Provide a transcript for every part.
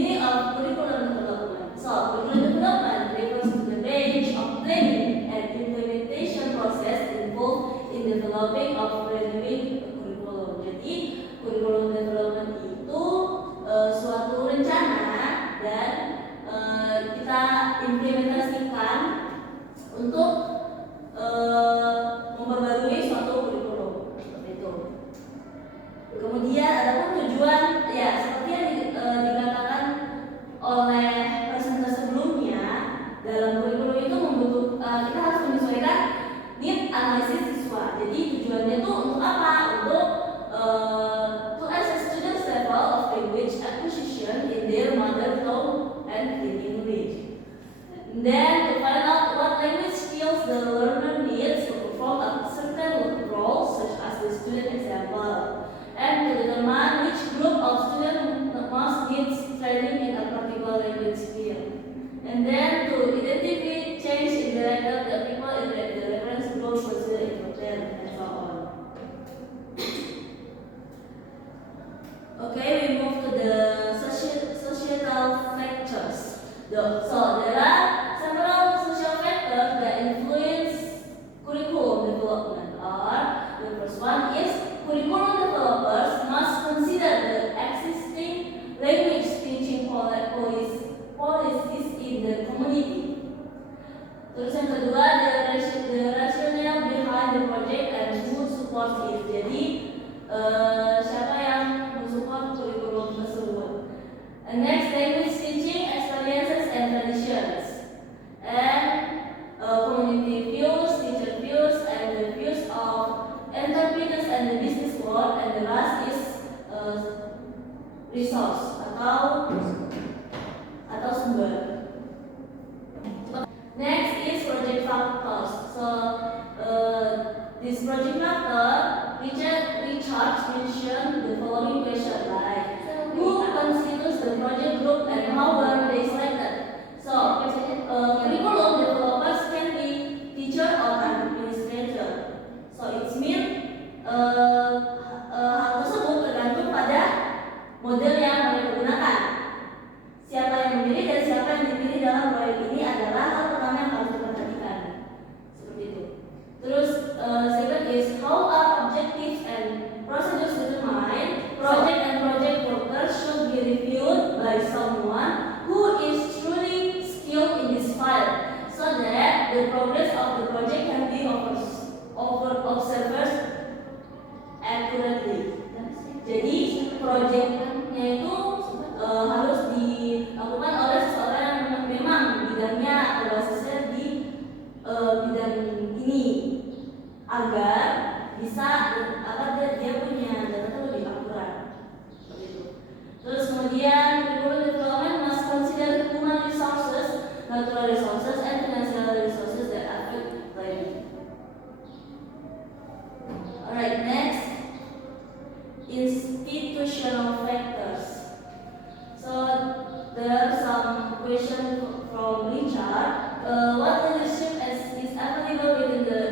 meaning of curriculum development. So, curriculum development refers to the range of planning and implementation process involved in developing of graduate curriculum. Jadi, curriculum development itu suatu rencana dan kita implementasikan untuk memperbarui suatu kurikulum seperti itu. Kemudian adapun tujuan, ya seperti yang dikatakan oleh presenter sebelumnya, dalam kurikulum itu kita harus menyesuaikan need analisis siswa. Jadi tujuannya itu untuk apa? Untuk to assess students level of language acquisition in their mother tongue and in English. Then to find out what language skills the learner needs to perform a certain role, such as the student example, and to determine which group of students must need training in a particular language skill. And then to identify change in the record that people in the reference group consider important, and so on. Okay, we move to the societal factors. So there are several social factors that influence curriculum development. The first one is curriculum developers must consider the existing language teaching policies in the community. Terus yang kedua, the rationale behind the project and who supports it. Jadi siapa yang mensupport kurikulum tersebut. And next, language teaching experiences and traditions, and community views, teacher views, and the views of entrepreneurs and the business world. And the last is resource atau sumber. Next is project factors. So this project factor, Richard mentioned the following question, like who constitutes the project group and how were they selected? So curriculum developers can be teacher or administrator. So it means hal tersebut tergantung pada model yang mereka gunakan. Siapa yang memilih dan siapa yang dipilih dalam proyek ini adalah hal pertama yang harus diperhatikan. Seperti itu. Terus second is how are objectives and procedures determined. Project and project workers should be reviewed by someone who is truly skilled in this field, so that the progress of the project can be observed accurately. Jadi projectnya itu harus dilakukan oleh seseorang yang memang bidangnya atau basisnya di bidang ini, agar dia punya data itu lebih akurat. Seperti itu. Terus kemudian curriculum development must consider human resources, natural resources, and financial resources that affect learning. Alright, next, institutional factors. So there are some questions from Richard. What leadership is available within the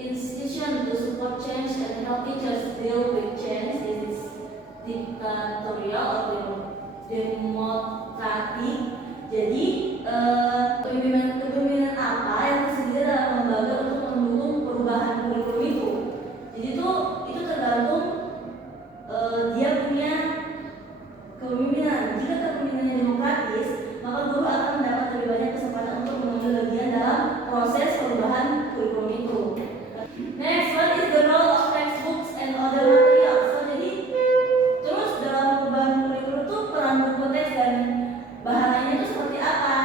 institution to support change and help teachers deal with change? Is it dictatorial or demokratik? Jadi kepemimpinan apa yang tersedia dalam lembaga untuk mendukung perubahan kurikulum itu? Jadi itu tergantung dia punya kepemimpinan. Jika kepemimpinannya demokratis, maka guru akan mendapat lebih banyak kesempatan untuk mengambil bagian dalam proses perubahan kurikulum itu. Next, what is the role of textbooks and other materials? So, jadi terus dalam perubahan kurikulum itu peran buku teks dan bahannya itu seperti apa?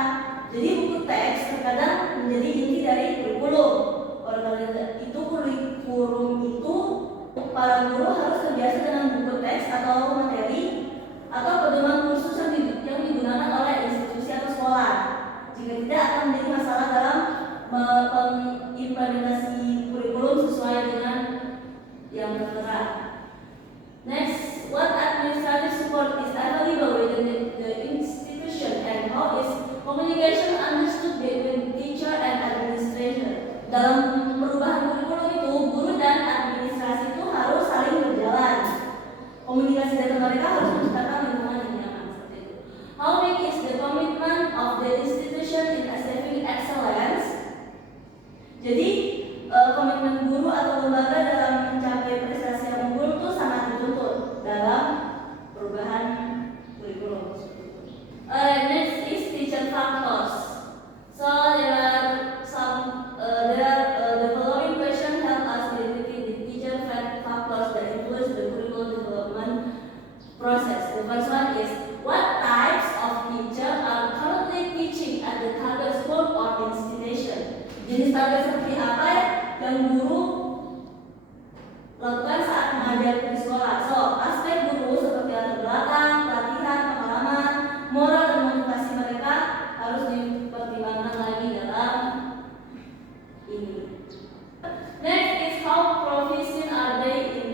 Jenis target seperti apa yang guru lakukan saat mengajar di sekolah? So, aspek guru seperti latar belakang, pelatihan, pengalaman, moral dan motivasi mereka harus dipertimbangkan lagi dalam ini. Next is how proficient are they in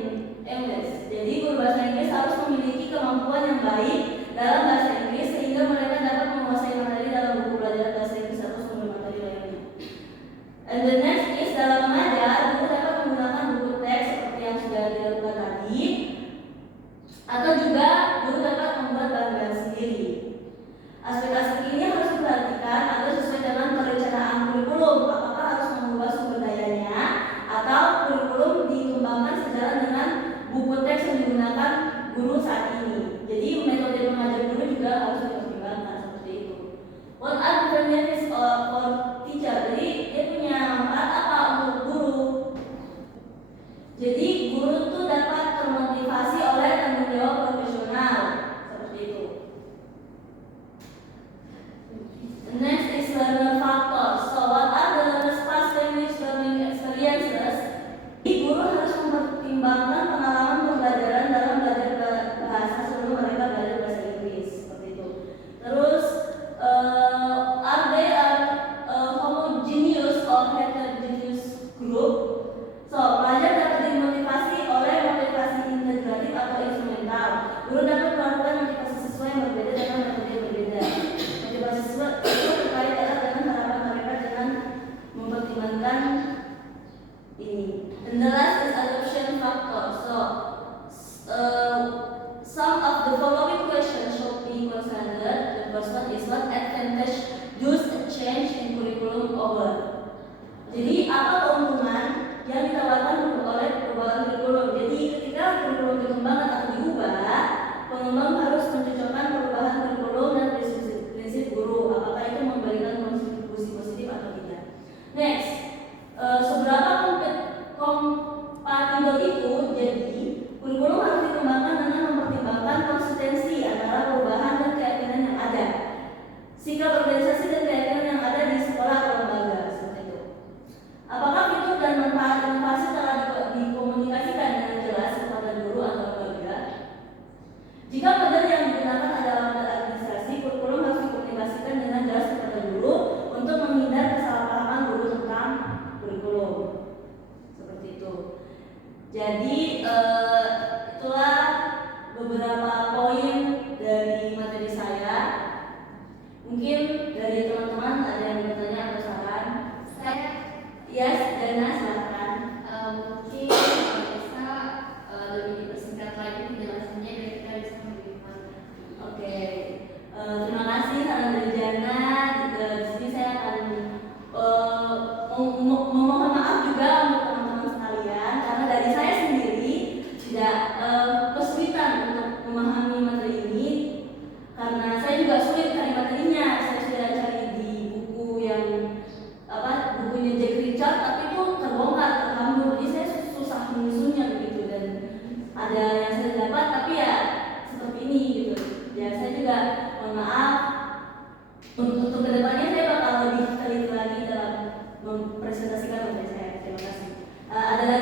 English. Jadi guru bahasa Inggris harus memiliki kemampuan yang baik dalam bahasa Inggris sehingga mereka dapat menguasai materi dalam buku belajar bahasa Inggris atau sumber materi lainnya. And the next is dalam mengajar, guru dapat menggunakan buku teks seperti yang sudah dilakukan tadi, atau juga guru dapat membuat bahan-bahan sendiri. Aspek-aspek ini harus diperhatikan agar sesuai dengan perencanaan kurikulum. Apakah harus mengubah sumber dayanya atau kurikulum dikembangkan sejalan dengan buku teks yang digunakan guru saat ini. Jadi metode mengajar guru juga harus dipertimbangkan seperti itu. What are the benefits for teacher? Jadi dia punya manfaat apa untuk guru? Jadi guru itu dapat termotivasi oleh tanggung jawab profesional seperti itu. Next is learner factors. So what are the learner's past language learning experiences? Jadi guru harus mempertimbangkan pengalaman pembelajaran dalam belajar bahasa sebelum mereka belajar bahasa Inggris seperti itu. Terus are they homogeneous or heterogeneous group? So pelajar dapat dimotivasi oleh motivasi integratif atau instrumental. Guru dapat melakukan motivasi siswa yang berbeda dengan metode yang berbeda. Motivasi siswa itu terkait erat dengan harapan mereka dengan mempertimbangkan ini. And the last is adoption factor. So some of the following questions should be considered. The first one is what advantage does a change in curriculum offer? Jadi apa keuntungan yang ditawarkan oleh perubahan kurikulum? Jadi ketika kurikulum dikembangkan atau diubah, pengembang harus mencocokkan perubahan kurikulum dan prinsip guru. Apakah itu memberikan kontribusi positif atau tidak? Next, seberapa kompatibel itu? Jadi kurikulum harus dikembangkan dengan mempertimbangkan konsistensi antara perubahan dan keyakinan yang ada, sikap organisasi dan keyakinan yang ada di sekolah atau lembaga seperti itu. Apakah fitur dan manfaat inovasi telah dikomunikasikan dengan jelas kepada guru atau lembaga? Jika model yang digunakan adalah model administrasi, kurikulum harus dikomunikasikan dengan jelas kepada guru untuk menghindar kesalahpahaman guru tentang kurikulum. Seperti itu. Jadi itulah beberapa poin dari materi saya. Mungkin dari teman-teman ada yang bertanya atau saran? Saya Yes, Dana silakan. mungkin bisa lebih dipersingkat lagi penjelasannya biar kita bisa menerima. Oke. Terima kasih saran dari Jana. Di sini saya akan memohon maaf juga untuk teman-teman sekalian karena dari saya sendiri tidak kesulitan untuk memahami materi ini karena saya juga sulit cari materinya. Saya sudah cari di buku yang bukunya Jack Richard, tapi itu terbongkar, terhambur, jadi saya susah menyusunnya begitu dan ada yang saya dapat tapi ya seperti ini gitu. Ya saya juga mohon maaf. Untuk kedepannya saya bakal lebih teliti lagi dalam mempresentasikan materi saya. Terima kasih. Ada lagi